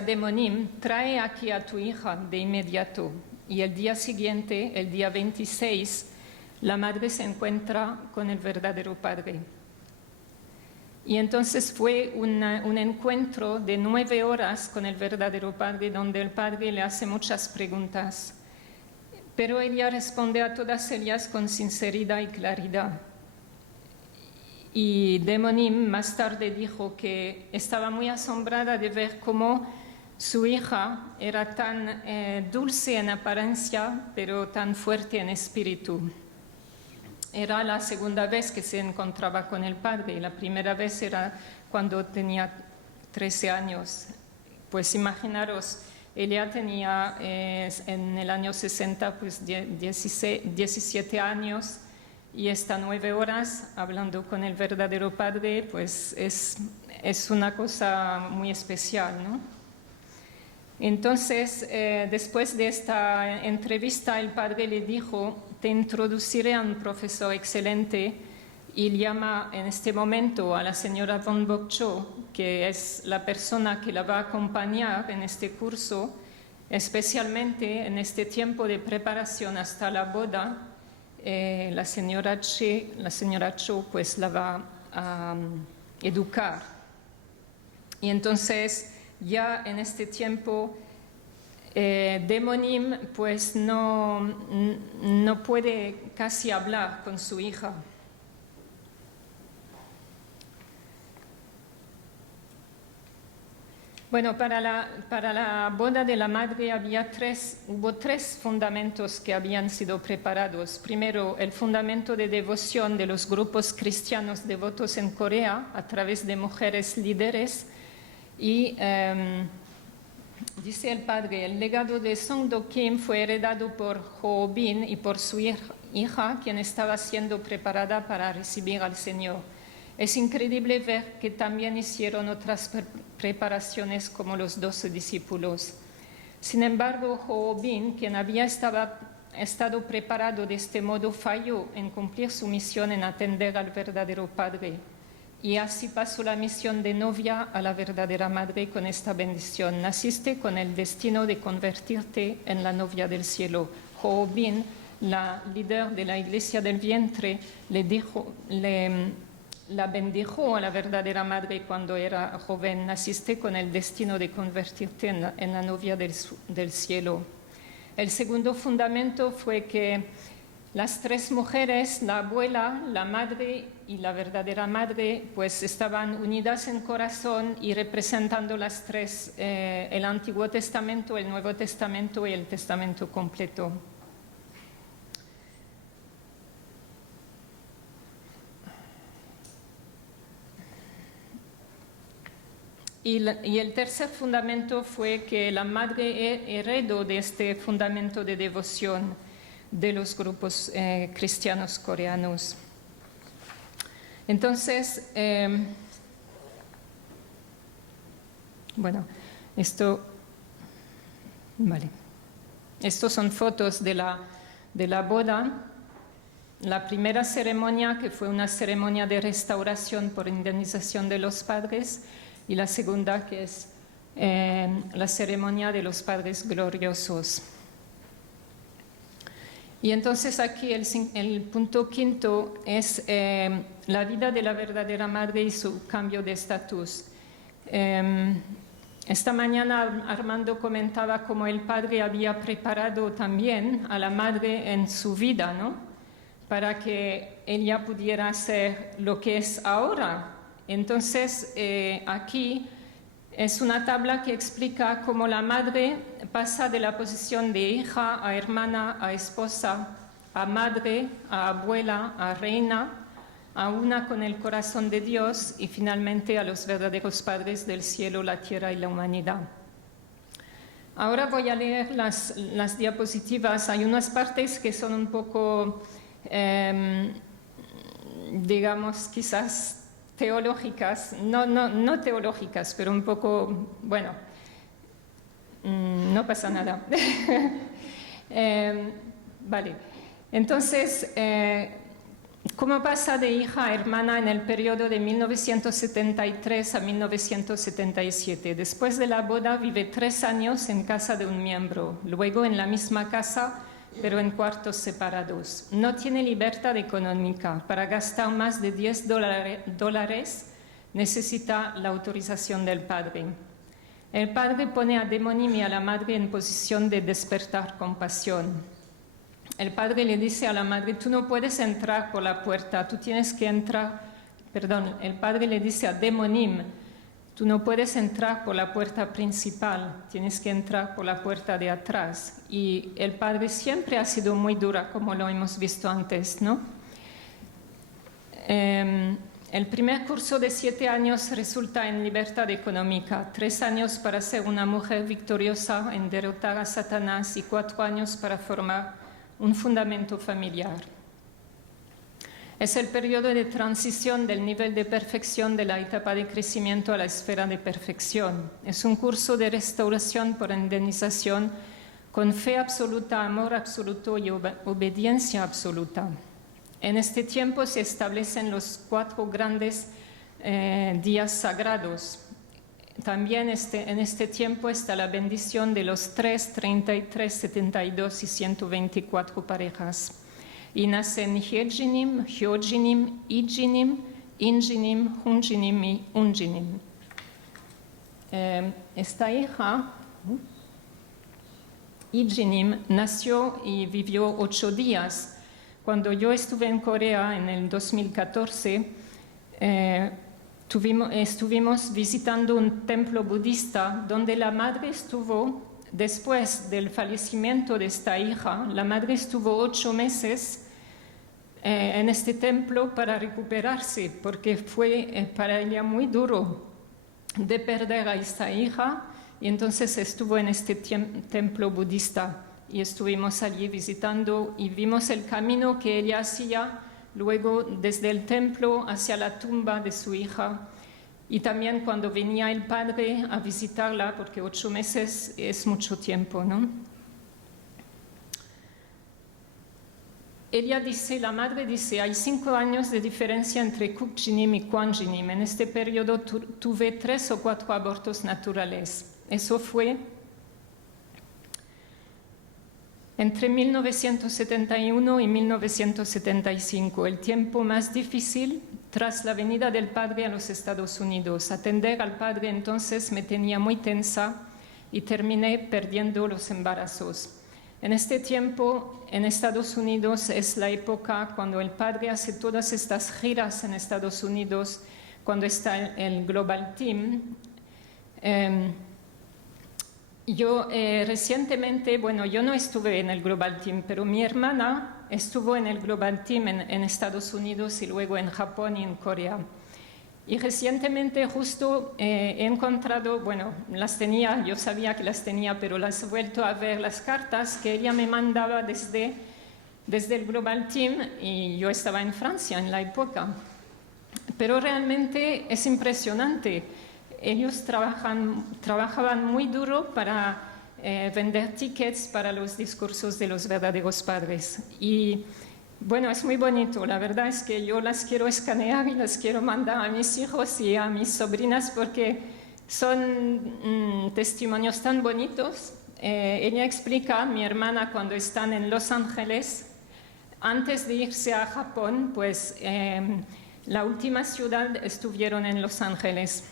Demonim: trae aquí a tu hija de inmediato. Y el día siguiente, el día 26, la madre se encuentra con el verdadero padre. Y entonces fue un encuentro de 9 horas con el verdadero padre, donde el padre le hace muchas preguntas. Pero ella responde a todas ellas con sinceridad y claridad. Y Demonim más tarde dijo que estaba muy asombrada de ver cómo su hija era tan dulce en apariencia, pero tan fuerte en espíritu. Era la segunda vez que se encontraba con el padre. La primera vez era cuando tenía 13 años. Pues imaginaros, ella tenía en el año 60 pues 17 años, y está 9 horas hablando con el verdadero padre, pues es una cosa muy especial, ¿no? Entonces, después de esta entrevista, el padre le dijo: te introduciré a un profesor excelente, y llama en este momento a la señora Wonmo Cho, que es la persona que la va a acompañar en este curso, especialmente en este tiempo de preparación hasta la boda. La señora Cho pues la va a educar. Y entonces ya en este tiempo Demonim pues no puede casi hablar con su hija. Bueno, para la boda de la madre hubo tres fundamentos que habían sido preparados. Primero, el fundamento de devoción de los grupos cristianos devotos en Corea a través de mujeres líderes. Y dice el padre, el legado de Songdo Kim fue heredado por Ho Bin y por su hija, quien estaba siendo preparada para recibir al Señor. Es increíble ver que también hicieron otras preparaciones como los 12 discípulos. Sin embargo, Ho Bin, quien había estado preparado de este modo, falló en cumplir su misión en atender al verdadero Padre. Y así pasó la misión de novia a la verdadera madre con esta bendición. Naciste con el destino de convertirte en la novia del cielo. Ho Bin, la líder de la iglesia del vientre, la bendijo a la verdadera madre cuando era joven. Naciste con el destino de convertirte en la novia del cielo. El segundo fundamento fue que las tres mujeres, la abuela, la madre y la verdadera madre, pues estaban unidas en corazón y representando las tres, el Antiguo Testamento, el Nuevo Testamento y el Testamento completo. Y el tercer fundamento fue que la madre heredó de este fundamento de devoción de los grupos cristianos coreanos. Entonces, bueno, vale. Estos son fotos de la boda. La primera ceremonia, que fue una ceremonia de restauración por indemnización de los padres, y la segunda, que es la ceremonia de los padres gloriosos. Y entonces aquí el punto quinto es la vida de la verdadera madre y su cambio de estatus. Esta mañana Armando comentaba cómo el padre había preparado también a la madre en su vida, ¿no? Para que ella pudiera ser lo que es ahora. Entonces, aquí es una tabla que explica cómo la madre pasa de la posición de hija a hermana, a esposa, a madre, a abuela, a reina, a una con el corazón de Dios y finalmente a los verdaderos padres del cielo, la tierra y la humanidad. Ahora voy a leer las diapositivas. Hay unas partes que son un poco, digamos, quizás teológicas, no teológicas, pero un poco, bueno, no pasa nada. Vale, entonces, ¿cómo pasa de hija a hermana en el periodo de 1973 a 1977? Después de la boda vive 3 años en casa de un miembro, luego en la misma casa, pero en cuartos separados. No tiene libertad económica. Para gastar más de $10 necesita la autorización del padre. El padre pone a Demonim y a la madre en posición de despertar compasión. El padre le dice a la madre, tú no puedes entrar por la puerta, tú tienes que entrar, el padre le dice a Demonim, tú no puedes entrar por la puerta principal, tienes que entrar por la puerta de atrás. Y el padre siempre ha sido muy dura, como lo hemos visto antes, ¿no? El primer curso de 7 años resulta en libertad económica, 3 años para ser una mujer victoriosa en derrotar a Satanás y 4 años para formar un fundamento familiar. Es el periodo de transición del nivel de perfección de la etapa de crecimiento a la esfera de perfección. Es un curso de restauración por indemnización con fe absoluta, amor absoluto y obediencia absoluta. En este tiempo se establecen los 4 grandes días sagrados. También en este tiempo está la bendición de los 3, 33, 72 y 124 parejas. Y nacen Hyejinim, Hyojinim, Ijinim, Injinim, Hunjinim y Unjinim. Esta hija, Ijinim, nació y vivió 8 días. Cuando yo estuve en Corea en el 2014, estuvimos visitando un templo budista donde la madre estuvo, después del fallecimiento de esta hija, la madre estuvo 8 meses en este templo para recuperarse, porque fue para ella muy duro de perder a esta hija, y entonces estuvo en este templo budista y estuvimos allí visitando y vimos el camino que ella hacía luego desde el templo hacia la tumba de su hija, y también cuando venía el padre a visitarla, porque 8 meses es mucho tiempo, ¿no? Ella dice, la madre dice, hay 5 años de diferencia entre Kukjinim y Kwanjinim. En este periodo tuve 3 o 4 abortos naturales. Eso fue entre 1971 y 1975, el tiempo más difícil tras la venida del padre a los Estados Unidos. Atender al padre entonces me tenía muy tensa y terminé perdiendo los embarazos. En este tiempo, en Estados Unidos, es la época cuando el padre hace todas estas giras en Estados Unidos, cuando está el Global Team. Yo recientemente, bueno, yo no estuve en el Global Team, pero mi hermana estuvo en el Global Team en Estados Unidos y luego en Japón y en Corea. Y recientemente justo he encontrado, bueno, las tenía, yo sabía que las tenía, pero las he vuelto a ver las cartas que ella me mandaba desde el Global Team, y yo estaba en Francia en la época. Pero realmente es impresionante. Ellos trabajaban muy duro para vender tickets para los discursos de los verdaderos padres. Y bueno, es muy bonito. La verdad es que yo las quiero escanear y las quiero mandar a mis hijos y a mis sobrinas porque son testimonios tan bonitos. Ella explica, mi hermana, cuando están en Los Ángeles, antes de irse a Japón, pues la última ciudad estuvieron en Los Ángeles.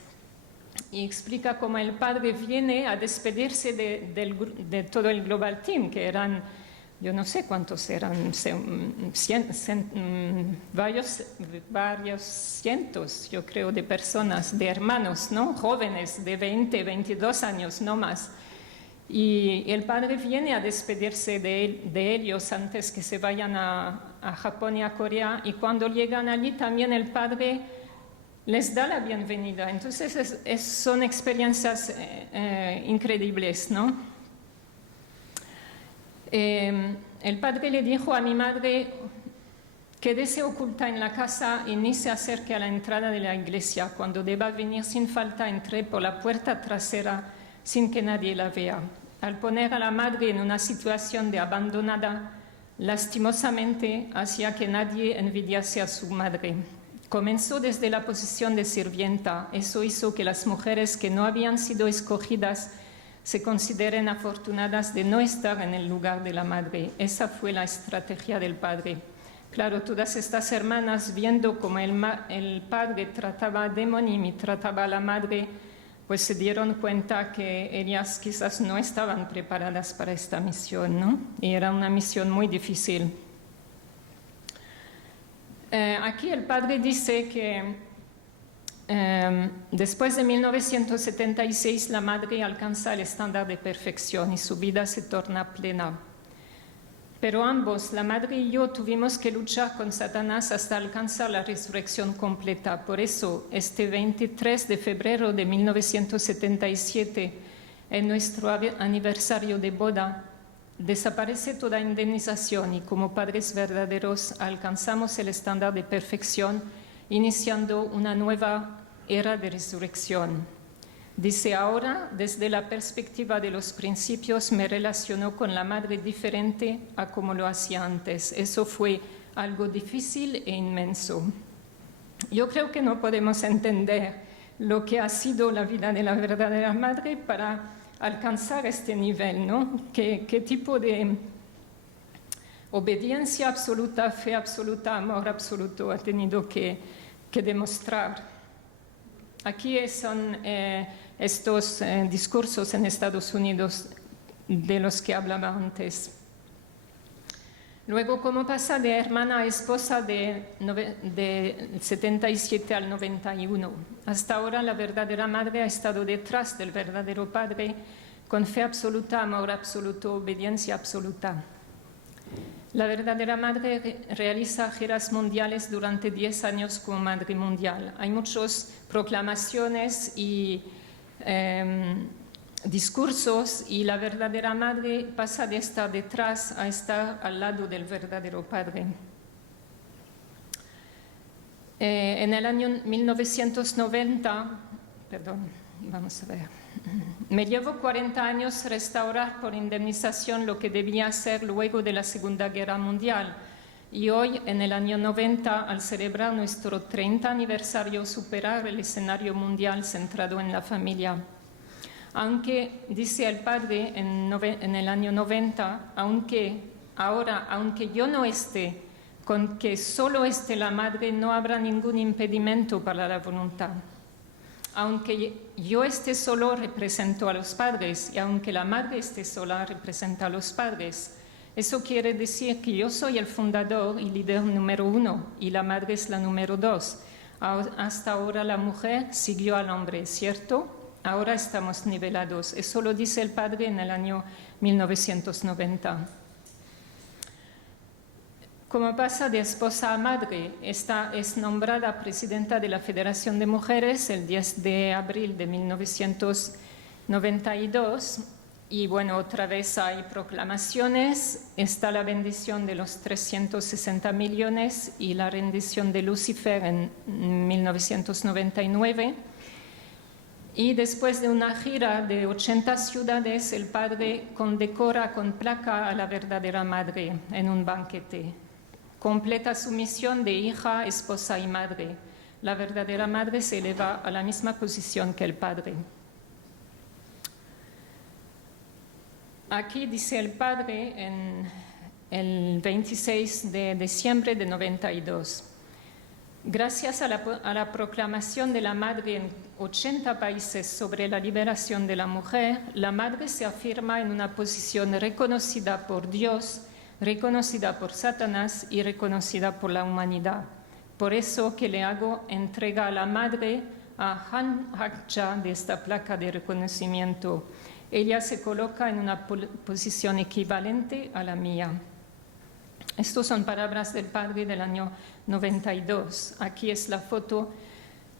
Y explica cómo el padre viene a despedirse de todo el Global Team, que eran, yo no sé cuántos eran, varios cientos, yo creo, de personas, de hermanos, ¿no? Jóvenes de 20, 22 años, no más. Y el padre viene a despedirse de ellos antes que se vayan a Japón y a Corea, y cuando llegan allí también el padre les da la bienvenida. Entonces son experiencias increíbles, ¿no? El padre le dijo a mi madre: quédese oculta en la casa y ni se acerque a la entrada de la iglesia. Cuando deba venir sin falta, entre por la puerta trasera sin que nadie la vea. Al poner a la madre en una situación de abandonada, lastimosamente hacía que nadie envidiase a su madre. Comenzó desde la posición de sirvienta. Eso hizo que las mujeres que no habían sido escogidas se consideren afortunadas de no estar en el lugar de la madre. Esa fue la estrategia del padre. Claro, todas estas hermanas, viendo cómo el padre trataba a Demonim y trataba a la madre, pues se dieron cuenta que ellas quizás no estaban preparadas para esta misión, ¿no? Y era una misión muy difícil. Aquí el padre dice que después de 1976 la madre alcanza el estándar de perfección y su vida se torna plena. Pero ambos, la madre y yo, tuvimos que luchar con Satanás hasta alcanzar la resurrección completa. Por eso, este 23 de febrero de 1977, en nuestro aniversario de boda, desaparece toda indemnización y como padres verdaderos alcanzamos el estándar de perfección, iniciando una nueva era de resurrección. Dice: ahora, desde la perspectiva de los principios, me relaciono con la madre diferente a como lo hacía antes. Eso fue algo difícil e inmenso. Yo creo que no podemos entender lo que ha sido la vida de la verdadera madre para alcanzar este nivel, ¿no? ¿Qué tipo de obediencia absoluta, fe absoluta, amor absoluto ha tenido que demostrar? Aquí son estos discursos en Estados Unidos de los que hablaba antes. Luego, como pasa de hermana a esposa de 77 al 91. Hasta ahora la verdadera madre ha estado detrás del verdadero padre con fe absoluta, amor absoluto, obediencia absoluta. La verdadera madre realiza giras mundiales durante 10 años como madre mundial. Hay muchas proclamaciones y discursos y la verdadera madre pasa de estar detrás a estar al lado del verdadero padre. En el año 1990, me llevo 40 años restaurar por indemnización lo que debía hacer luego de la Segunda Guerra Mundial. Y hoy, en el año 90, al celebrar nuestro 30 aniversario, superar el escenario mundial centrado en la familia. Aunque, dice el padre en el año 90, aunque yo no esté, con que solo esté la madre, no habrá ningún impedimento para la voluntad. Aunque yo esté solo, represento a los padres, y aunque la madre esté sola, representa a los padres. Eso quiere decir que yo soy el fundador y líder número 1, y la madre es la número 2. Hasta ahora la mujer siguió al hombre, ¿cierto? Ahora estamos nivelados. Eso lo dice el padre en el año 1990. Como pasa de esposa a madre, esta es nombrada presidenta de la Federación de Mujeres el 10 de abril de 1992. Y bueno, otra vez hay proclamaciones. Está la bendición de los 360 millones y la rendición de Lucifer en 1999. Y después de una gira de 80 ciudades, el padre condecora con placa a la verdadera madre en un banquete. Completa su misión de hija, esposa y madre. La verdadera madre se eleva a la misma posición que el padre. Aquí dice el padre en el 26 de diciembre de 92. Gracias a la proclamación de la madre en 80 países sobre la liberación de la mujer, la madre se afirma en una posición reconocida por Dios, reconocida por Satanás y reconocida por la humanidad. Por eso que le hago entrega a la madre a Han Hakcha de esta placa de reconocimiento. Ella se coloca en una posición equivalente a la mía. Estas son palabras del padre del año 92. Aquí es la foto.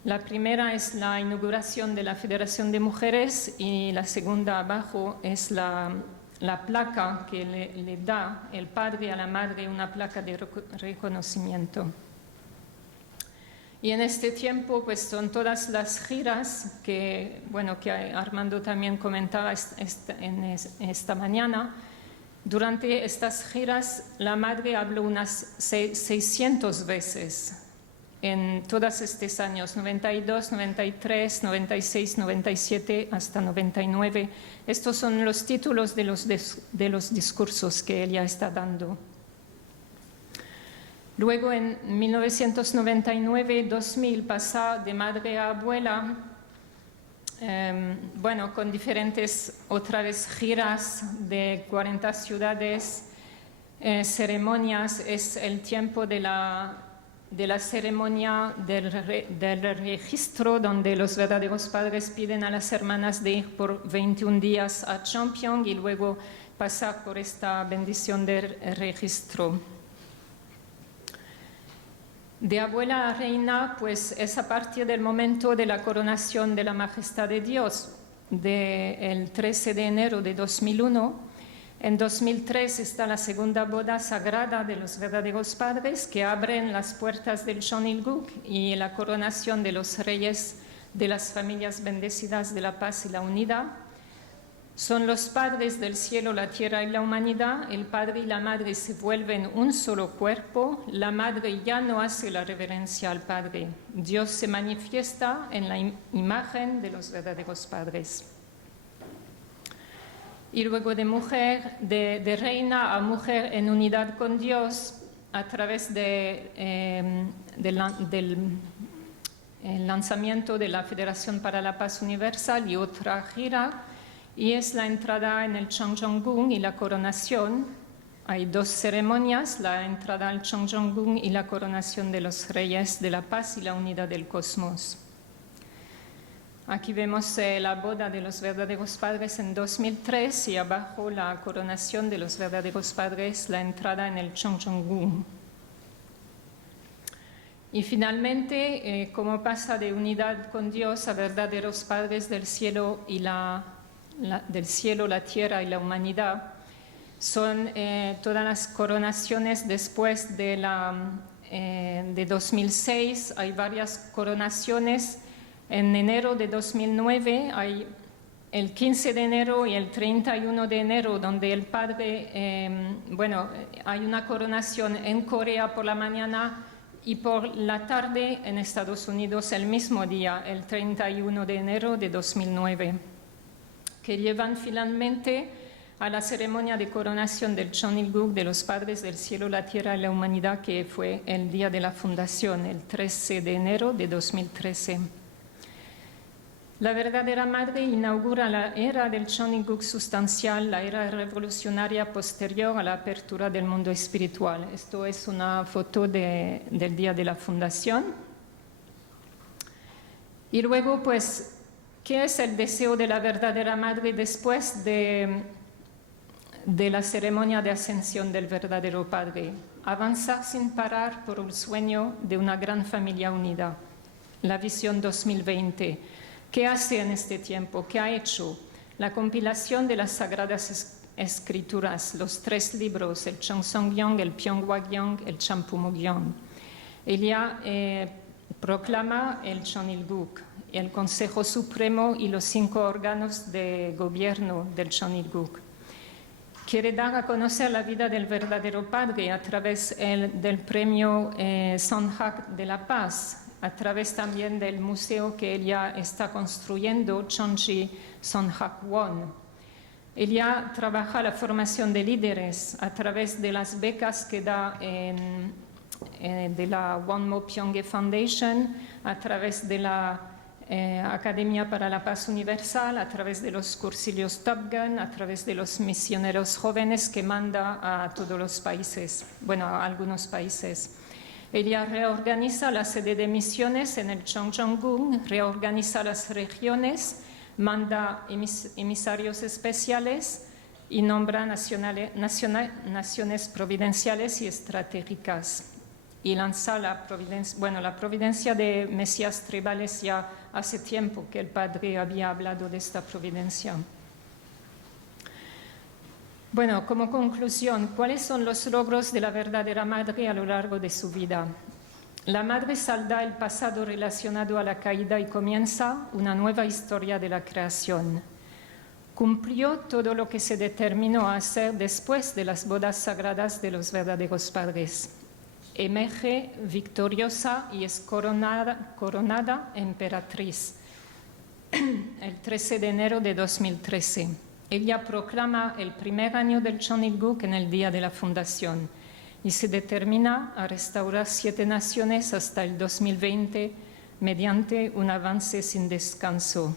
La primera es la inauguración de la Federación de Mujeres y la segunda abajo es la placa que le da el padre a la madre, una placa de reconocimiento. Y en este tiempo, pues son todas las giras que Armando también comentaba esta mañana. Durante estas giras, la madre habló unas 600 veces en todos estos años, 92, 93, 96, 97 hasta 99. Estos son los títulos de los discursos que ella está dando. Luego, en 1999-2000, pasó de madre a abuela, con diferentes otra vez giras de 40 ciudades, ceremonias. Es el tiempo de la ceremonia del registro, donde los verdaderos padres piden a las hermanas de ir por 21 días a Champyong y luego pasar por esta bendición del registro. De abuela a reina, pues es a partir del momento de la coronación de la majestad de Dios, del 13 de enero de 2001. En 2003 está la segunda boda sagrada de los verdaderos padres que abren las puertas del Cheonilguk y la coronación de los reyes de las familias bendecidas de la paz y la unidad. Son los padres del cielo, la tierra y la humanidad. El padre y la madre se vuelven un solo cuerpo. La madre ya no hace la reverencia al padre. Dios se manifiesta en la imagen de los verdaderos padres. Y luego de reina a mujer en unidad con Dios, a través del lanzamiento de la Federación para la Paz Universal y otra gira, y es la entrada en el Cheonggyeong-gung y la coronación. Hay dos ceremonias, la entrada al Chongjong-gung y la coronación de los reyes de la paz y la unidad del cosmos. Aquí vemos la boda de los verdaderos padres en 2003 y abajo la coronación de los verdaderos padres, la entrada en el Chongjong-gung. Y finalmente, como pasa de unidad con Dios a verdaderos padres del cielo, del cielo, la tierra y la humanidad, son todas las coronaciones después de 2006. Hay varias coronaciones. En enero de 2009 hay el 15 de enero y el 31 de enero, donde el padre, hay una coronación en Corea por la mañana y por la tarde en Estados Unidos el mismo día, el 31 de enero de 2009, que llevan finalmente a la ceremonia de coronación del Chonilguk de los padres del cielo, la tierra y la humanidad, que fue el día de la fundación, el 13 de enero de 2013. La verdadera madre inaugura la era del Chonilguk sustancial, la era revolucionaria posterior a la apertura del mundo espiritual. Esto es una foto del día de la fundación. Y luego, pues, ¿qué es el deseo de la verdadera madre después de la ceremonia de ascensión del verdadero padre? Avanzar sin parar por el sueño de una gran familia unida. La visión 2020. ¿Qué hace en este tiempo? ¿Qué ha hecho? La compilación de las Sagradas Escrituras, los 3 libros, el Cheongsong-gyeong, el Pyeonghwa-gyeong, el Champumo-gyeong. Ella proclama el Chonilguk, el Consejo Supremo y los 5 órganos de gobierno del Chonilguk. Quiere dar a conocer la vida del verdadero padre a través del premio Sonhak de la Paz, a través también del museo que ella está construyendo, Chonji Sonhak Won. Ella trabaja la formación de líderes a través de las becas que da de la Wonmo Pyeonghae Foundation, a través de la Academia para la Paz Universal, a través de los cursillos Top Gun, a través de los misioneros jóvenes que manda a todos los países, a algunos países. Ella reorganiza la sede de misiones en el Chongjong-gung, reorganiza las regiones, manda emisarios especiales y nombra naciones providenciales y estratégicas. Y lanza la providencia de Mesías tribales. Ya hace tiempo que el padre había hablado de esta providencia. Como conclusión, ¿cuáles son los logros de la verdadera madre a lo largo de su vida? La madre salda el pasado relacionado a la caída y comienza una nueva historia de la creación. Cumplió todo lo que se determinó a hacer después de las bodas sagradas de los verdaderos padres. Emerge victoriosa y es coronada emperatriz el 13 de enero de 2013. Ella proclama el primer año del Chonilguk en el día de la fundación y se determina a restaurar 7 naciones hasta el 2020 mediante un avance sin descanso.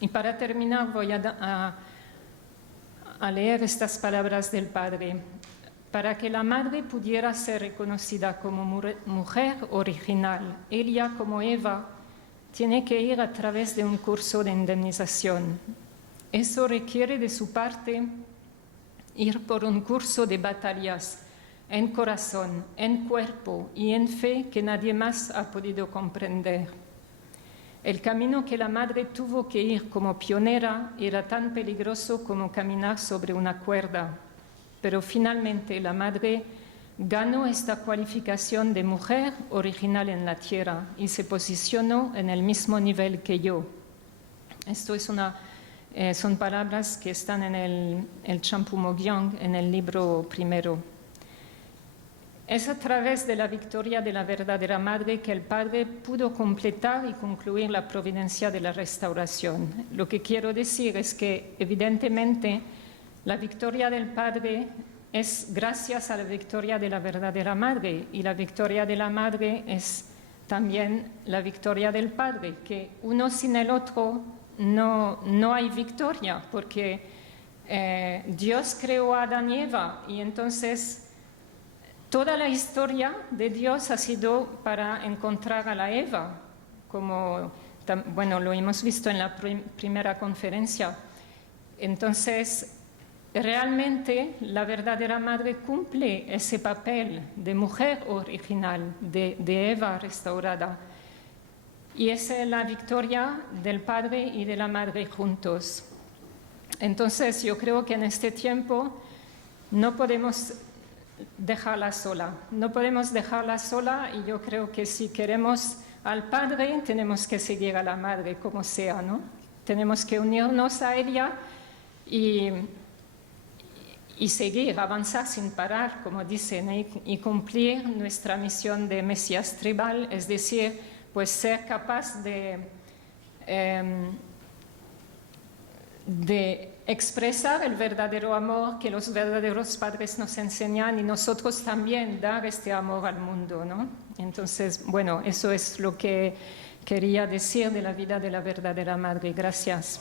Y para terminar voy a leer estas palabras del Padre. Para que la madre pudiera ser reconocida como mujer original, ella como Eva tiene que ir a través de un curso de indemnización. Eso requiere de su parte ir por un curso de batallas en corazón, en cuerpo y en fe que nadie más ha podido comprender. El camino que la madre tuvo que ir como pionera era tan peligroso como caminar sobre una cuerda, pero finalmente la madre ganó esta cualificación de mujer original en la tierra y se posicionó en el mismo nivel que yo. Esto es son palabras que están en el Champumo-gyeong, en el libro primero. Es a través de la victoria de la verdadera madre que el Padre pudo completar y concluir la providencia de la restauración. Lo que quiero decir es que, evidentemente, la victoria del Padre es gracias a la victoria de la verdadera madre, y la victoria de la madre es también la victoria del Padre, que uno sin el otro no hay victoria, porque Dios creó a Adán y Eva y entonces toda la historia de Dios ha sido para encontrar a la Eva, como bueno, lo hemos visto en la primera conferencia. Entonces, realmente la verdadera madre cumple ese papel de mujer original, de Eva restaurada. Y esa es la victoria del padre y de la madre juntos. Entonces, yo creo que en este tiempo no podemos dejarla sola. No podemos dejarla sola y yo creo que si queremos al padre, tenemos que seguir a la madre, como sea, ¿no? Tenemos que unirnos a ella y seguir, avanzar sin parar, como dicen, y cumplir nuestra misión de Mesías tribal, es decir, pues ser capaz de expresar el verdadero amor que los verdaderos padres nos enseñan y nosotros también dar este amor al mundo, ¿no? Entonces, bueno, eso es lo que quería decir de la vida de la verdadera madre. Gracias.